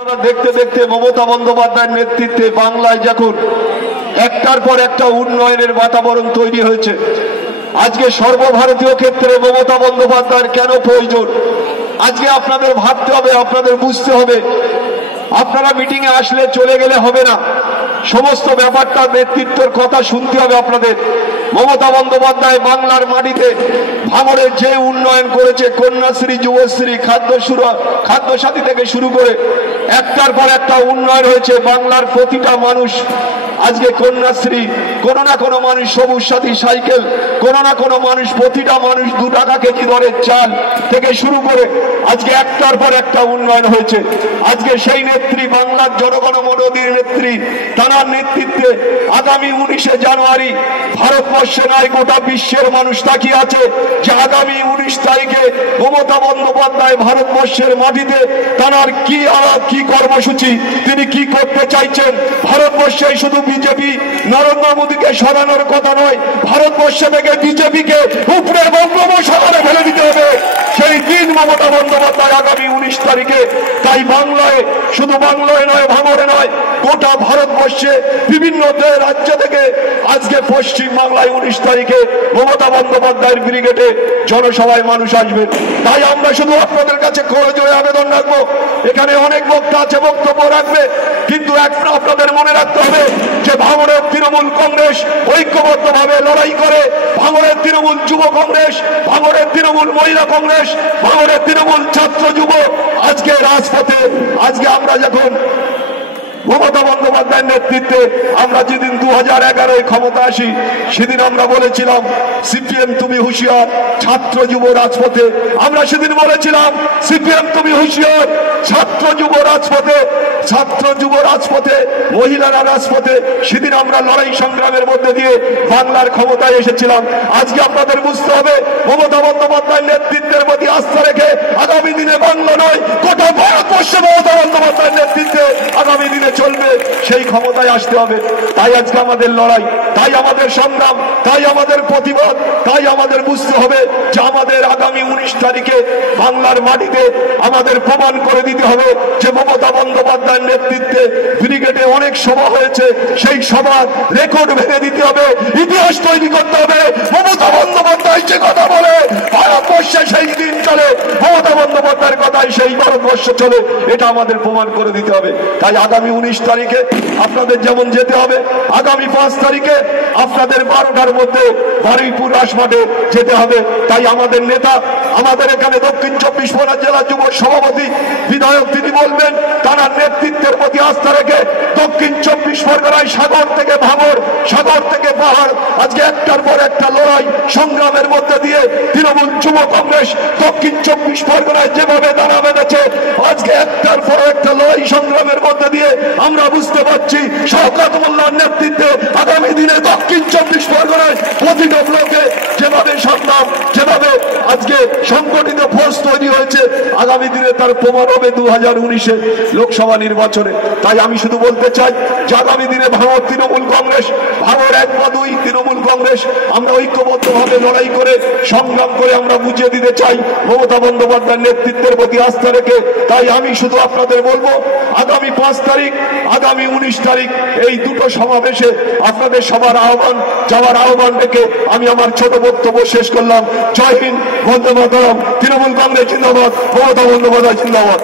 দেখতে দেখতে মমতা বন্দ্যোপাধ্যায়ের নেতৃত্বে বাংলায় যখন একটার পর একটা উন্নয়নের বাতাবরণ তৈরি হয়েছে, আজকে সর্বভারতীয় ক্ষেত্রে মমতা বন্দ্যোপাধ্যায়ের কেন প্রয়োজন আজকে আপনাদের ভাবতে হবে, আপনাদের বুঝতে হবে। আপনারা মিটিং এ আসলে চলে গেলে হবে না, সমস্ত ব্যাপারটা নেতৃত্বের কথা শুনতে হবে আপনাদের। মমতা বন্দ্যোপাধ্যায় বাংলার মাটিতে ভাঙড়ের যে উন্নয়ন করেছে, কন্যাশ্রী, যুবশ্রী, খাদ্য সাথী থেকে শুরু করে একটার পর একটা উন্নয়ন হয়েছে। বাংলার প্রতিটা মানুষ আজকে কন্যাশ্রী, কোনো না কোনো মানুষ সবুজ সাথী সাইকেল, কোনো না কোনো মানুষ, প্রতিটা মানুষ 2 টাকা কেজি দরের চাল থেকে শুরু করে আজকে একটার পর একটা উন্নয়ন হয়েছে। আজকে সেই নেত্রী, বাংলার জনগণ মনোনীত নেত্রী, তার নেতৃত্বে আগামী 19শে জানুয়ারি ভারতবর্ষে নয় গোটা বিশ্বের মানুষ তাকিয়ে আছে যে আগামী 19 তারিখে মমতা বন্দ্যোপাধ্যায় ভারতবর্ষের মাটিতে তার কি কর্মসূচি, তিনি কি করতে চাইছেন। ভারতবর্ষে শুধু বিজেপি নরেন্দ্র মোদীকে সরানোর কথা নয়, ভারতবর্ষে থেকে বিজেপিকে উপরে বঙ্গোপসাগরে ফেলে দিতে হবে। সেই দিন মমতা বন্দ্যোপাধ্যায় আগামী 19 তারিখে, তাই বাংলায়, শুধু বাংলায় নয়, ভাঙড়ে নয়, গোটা ভারতবর্ষে বিভিন্ন রাজ্য থেকে আজকে পশ্চিম বাংলায় 19 তারিখে মমতা বন্দ্যোপাধ্যায়ের ব্রিগেডে জনসভায় মানুষ আসবেন। তাই আমরা শুধু আপনাদের কাছে করজোড়ে আবেদন রাখবো, এখানে অনেক বক্তা আছে, বক্তব্য রাখবে, কিন্তু একটা আপনাদের মনে রাখতে হবে যে ভাঙড়ের তৃণমূল কংগ্রেস ঐক্যবদ্ধভাবে লড়াই করে, ভাঙড়ের তৃণমূল যুব কংগ্রেস, ভাঙড়ের তৃণমূল মহিলা কংগ্রেস, ভাঙড়ের তৃণমূল ছাত্র যুব আজকে রাজপথে। আজকে আমরা যখন মমতা বন্দ্যোপাধ্যায়ের নেতৃত্বে আমরা যেদিন 2011 ক্ষমতা আসি, সেদিন আমরা বলেছিলাম সিপিএম তুমি হুঁশিয়ার, ছাত্র যুব রাজপথে। আমরা সেদিন বলেছিলাম সিপিএম তুমি হুঁশিয়ার, ছাত্র যুব রাজপথে, ছাত্র যুব রাজপথে, মহিলারা রাজপথে। সেদিন আমরা লড়াই সংগ্রামের মধ্যে দিয়ে বাংলার ক্ষমতায় এসেছিলাম। আজকে আপনাদের বুঝতে হবে মমতা বন্দ্যোপাধ্যায়ের নেতৃত্বের প্রতি আস্থা রেখে আগামী দিনে বাংলা নয় গোটা ভারতবর্ষে মমতা বন্দ্যোপাধ্যায়ের নেতৃত্বে আগামী দিনে চলবে, সেই ক্ষমতায় আসতে হবে। তাই আজকে আমাদের লড়াই, তাই আমাদের সংগ্রাম, তাই আমাদের প্রতিবাদ, তাই আমাদের বুঝতে হবে যে আমাদের আগামী 19 তারিখে বাংলার মাটিতে আমাদের প্রমাণ করে দিতে হবে যে মমতা বন্দ্যোপাধ্যায়ের নেতৃত্বে ব্রিগেডে অনেক সভা হয়েছে, সেই সভার রেকর্ড ভেঙে দিতে হবে, ইতিহাস তৈরি করতে হবে। মমতা বন্দ্যোপাধ্যায় যে কথা বলে ভারতবর্ষে সেই দিন চলে, মমতা বন্দ্যোপাধ্যায়ের কথাই সেই ভারতবর্ষে চলে, এটা আমাদের প্রমাণ করে দিতে হবে। তাই আগামী 19 তারিখে আপনাদের যেমন যেতে হবে, আগামী 5 তারিখে আপনাদের 12টার মধ্যে বারুইপুর রাজমাঠে যেতে হবে। তাই আমাদের নেতা, আমাদের এখানে দক্ষিণ 24 পরগনা জেলা যুব সভাপতি বিধায়ক তিনি বলবেন তার নেতৃত্বের প্রতি আস্থা রেখে দক্ষিণ 24 পরগনায় সাগর থেকে ভাঙড়, সাগর থেকে পাহাড়, আজকে একটার পর একটা লড়াই সংগ্রামের মধ্যে দিয়ে তৃণমূল যুব কংগ্রেস দক্ষিণ 24 পরগনায় যেভাবে দাঁড়া বেঁধেছে, আজকে একটার পর একটা লড়াই সংগ্রামের মধ্যে দিয়ে আমরা বুঝতে পারছি শওকত মোল্লার নেতৃত্বে আগামী দিনে দক্ষিণ 24 পরগনায় প্রতিটা ব্লকে যেভাবে সংগ্রাম, যেভাবে আজকে সংগঠিত ফোর্স তৈরি হয়েছে, আগামী দিনে তার প্রমাণ হবে 2019 লোকসভা নির্বাচনে। তাই আমি শুধু বলতে চাই যে আগামী দিনে ভাঙড় তৃণমূল কংগ্রেস, ভাঙড় 1 বা 2 তৃণমূল কংগ্রেস আমরা ঐক্যবদ্ধভাবে লড়াই করে সংগ্রাম করে আমরা বুঝিয়ে দিতে চাই মমতা বন্দ্যোপাধ্যায়ের নেতৃত্বের প্রতি আস্থা রেখে। তাই আমি শুধু আপনাদের বলবো আগামী 5 তারিখ, আগামী 19 তারিখ এই দুটো সমাবেশে আপনাদের সবার আহ্বান, যাওয়ার আহ্বান রেখে আমি আমার ছোট বক্তব্য শেষ করলাম। জয় হিন্দ, বন্দে মাতরম, তৃণমূল কংগ্রেস জিন্দাবাদ, মমতা বন্দ্যোপাধ্যায় জিন্দাবাদ।